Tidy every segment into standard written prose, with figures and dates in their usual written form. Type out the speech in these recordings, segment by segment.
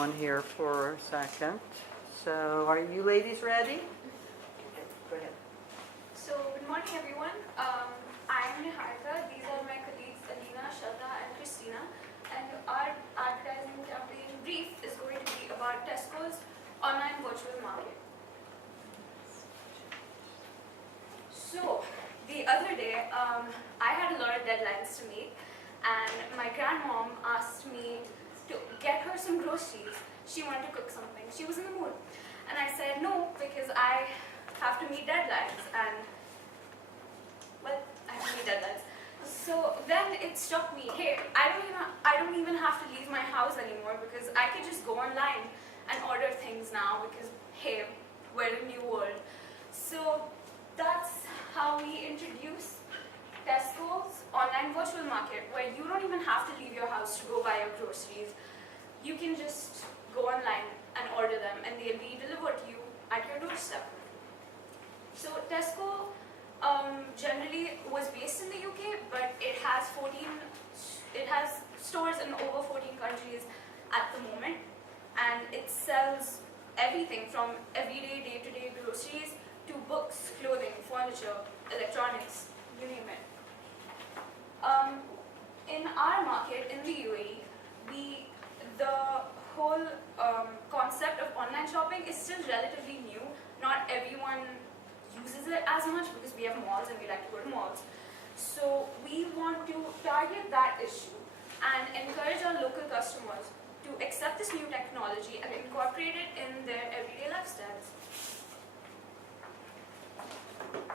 On here for a second. So, are you ladies ready? Go ahead. So, good morning everyone. I'm Niharika. These are my colleagues Aleena, Shraddha and Christina. And our advertising campaign brief is going to be about Tesco's online virtual market. So, the other day, I had a lot of deadlines to meet, and my grandmom asked me to get her some groceries. She wanted to cook something. She was in the mood. And I said no, because I have to meet deadlines, and well, I have to meet deadlines. So then it struck me, hey, I don't even have to leave my house anymore, because I can just go online and order things now, because hey, we're in a new world. So that's how we introduce Tesco's online virtual market, where you don't even have to leave your house to go buy your groceries. You can just go online and order them, and they'll be delivered to you at your doorstep. So Tesco generally was based in the UK, but it has stores in over 14 countries at the moment, and it sells everything from everyday, day-to-day groceries to books, clothing, furniture, electronics, you name it. In our market in the UAE, the whole concept of online shopping is still relatively new. Not everyone uses it as much because we have malls and we like to go to malls. So we want to target that issue and encourage our local customers to accept this new technology and incorporate it in their everyday lifestyles.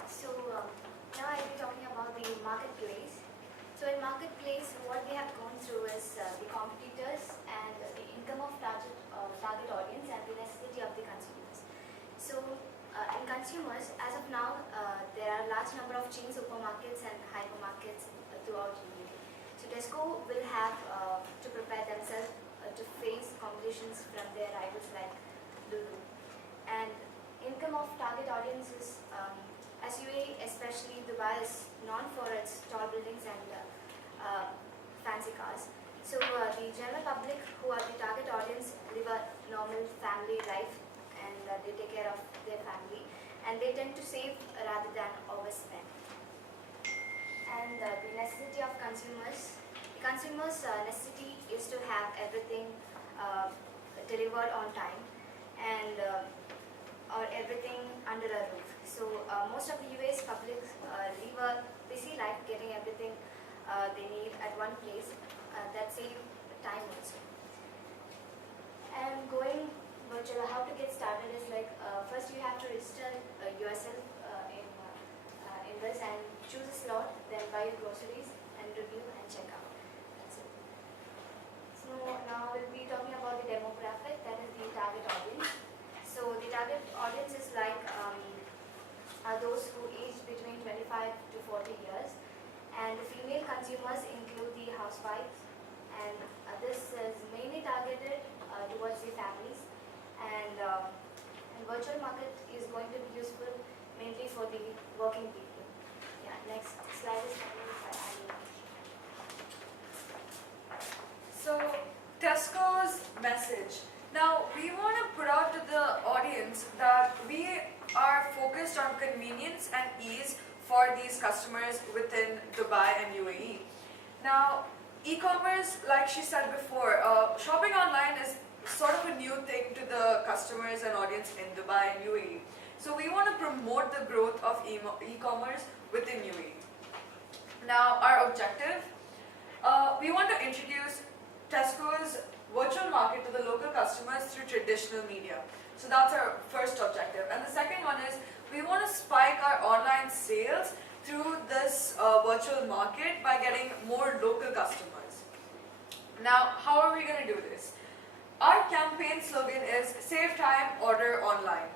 So now I'll be talking about the marketplace. So in marketplace, what we have gone through is the competitors and the income of target audience and the necessity of the consumers. So in consumers, as of now, there are a large number of chain supermarkets and hypermarkets throughout UAE. So Tesco will have to prepare themselves to face competitions from their rivals like Lulu. And income of target audiences, as UAE, especially Dubai, is known for its tall buildings and fancy cars. So the general public, who are the target audience, live a normal family life, and they take care of their family, and they tend to save rather than overspend. And the necessity of consumers, the consumers' necessity is to have everything delivered on time, and or everything under a roof. So most of the US public live a busy life getting everything they need at one place. That save time also. And going virtual, how to get started is like, first you have to register yourself in this and choose a slot, then buy your groceries and review and check out. That's it. So now we'll be talking about the demographic, that is the target audience. So the target audience is like are those who age between 25 to 40 years, and the female consumers include the housewives, and this is mainly targeted towards the families, and virtual market is going to be useful mainly for the working people. Yeah, next slide is coming by Aleena. So, Tesco's message. Now, we want to put out to the audience that we are focused on convenience and ease for these customers within Dubai and UAE. Now, e-commerce, like she said before, shopping online is sort of a new thing to the customers and audience in Dubai and UAE. So we want to promote the growth of e-commerce within UAE. Now, our objective, we want to introduce Tesco's virtual market to the local customers through traditional media. So that's our first objective. And the second one is, we want to spike our online sales through this virtual market by getting more local customers. Now, how are we going to do this? Our campaign slogan is Save Time, Order Online.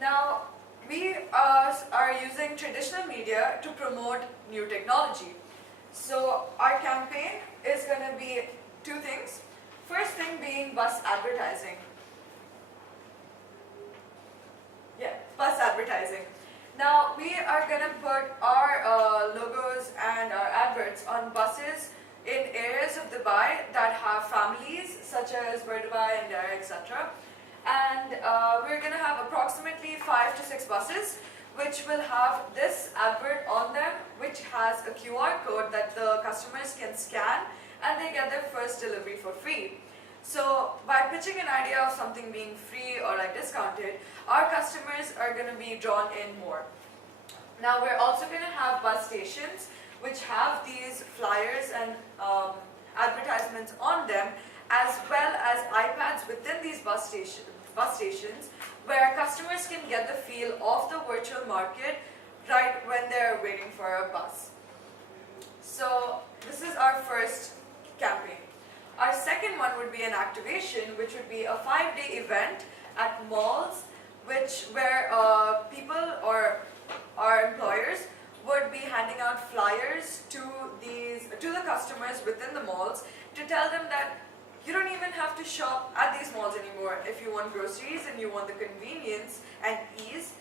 Now, we are using traditional media to promote new technology. So our campaign is going to be two things. First thing being bus advertising. Yeah, bus advertising. Now, we are going to put our logos and our adverts on buses in areas of Dubai that have families such as Dubai and Dara, etc. And we're going to have approximately 5 to 6 buses which will have this advert on them, which has a QR code that the customers can scan and they get their first delivery for free. So by pitching an idea of something being free or like discounted, our customers are going to be drawn in more. Now we're also going to have bus stations which have these flyers and advertisements on them, as well as iPads within these bus stations where customers can get the feel of the virtual market right when they're waiting for a bus. So this is our first campaign. Our second one would be an activation, which would be a 5-day event at malls, where people or our employers would be handing out flyers to the customers within the malls to tell them that you don't even have to shop at these malls anymore. If you want groceries and you want the convenience and ease,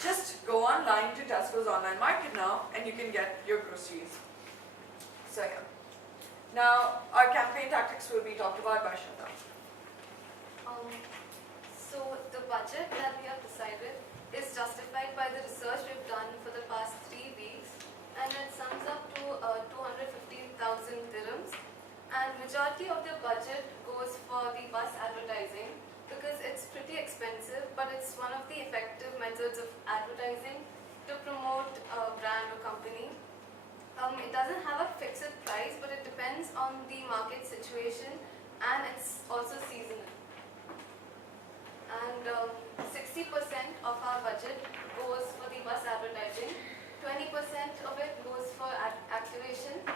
just go online to Tesco's online market now and you can get your groceries. So yeah. Now our campaign tactics will be talked about by Shraddha. So the budget that we have decided is justified by the research we've done for the past 3 weeks, and it sums up to 215,000 dirhams. And majority of the budget goes for the bus advertising because it's pretty expensive, but it's one of the effective methods of advertising to promote a brand or company. It doesn't have a fixed price, but it depends on the market situation, and it's also seasonal. And 60% of our budget goes for the bus advertising, 20% of it goes for activation, 10%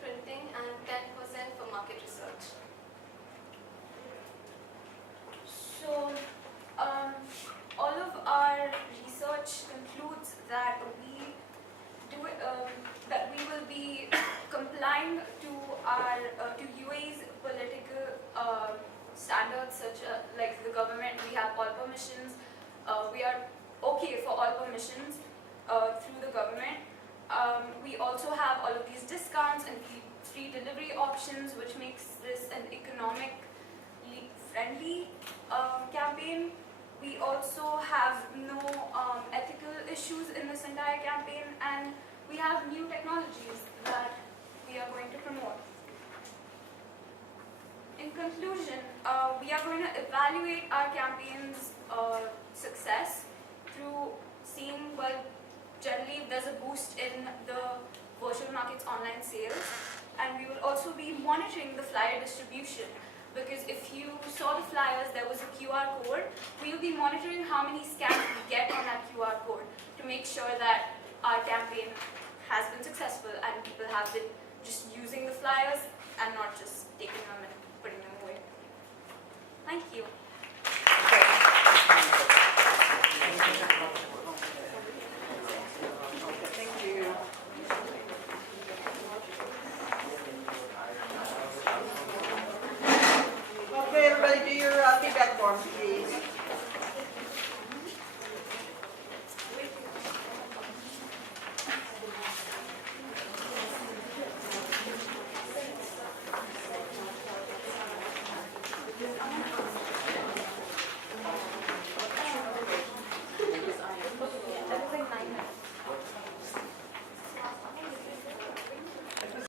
printing, and 10% for market research. So, all of our research concludes that we will be complying to our to UAE's political standards, such like the government. We have all permissions. We are okay for all permissions through the government. We also have all of these discounts and free delivery options, which makes this an economically friendly campaign. We also have no ethical issues in this entire campaign, and we have new technologies that we are going to promote. In conclusion, we are going to evaluate our campaign's success through seeing, well, generally if there's a boost in the virtual markets online sales, and we will also be monitoring the flyer distribution, because if you saw the flyers, there was a QR code. We will be monitoring how many scans we get on that QR code to make sure that our campaign has been successful and people have been just using the flyers and not just taking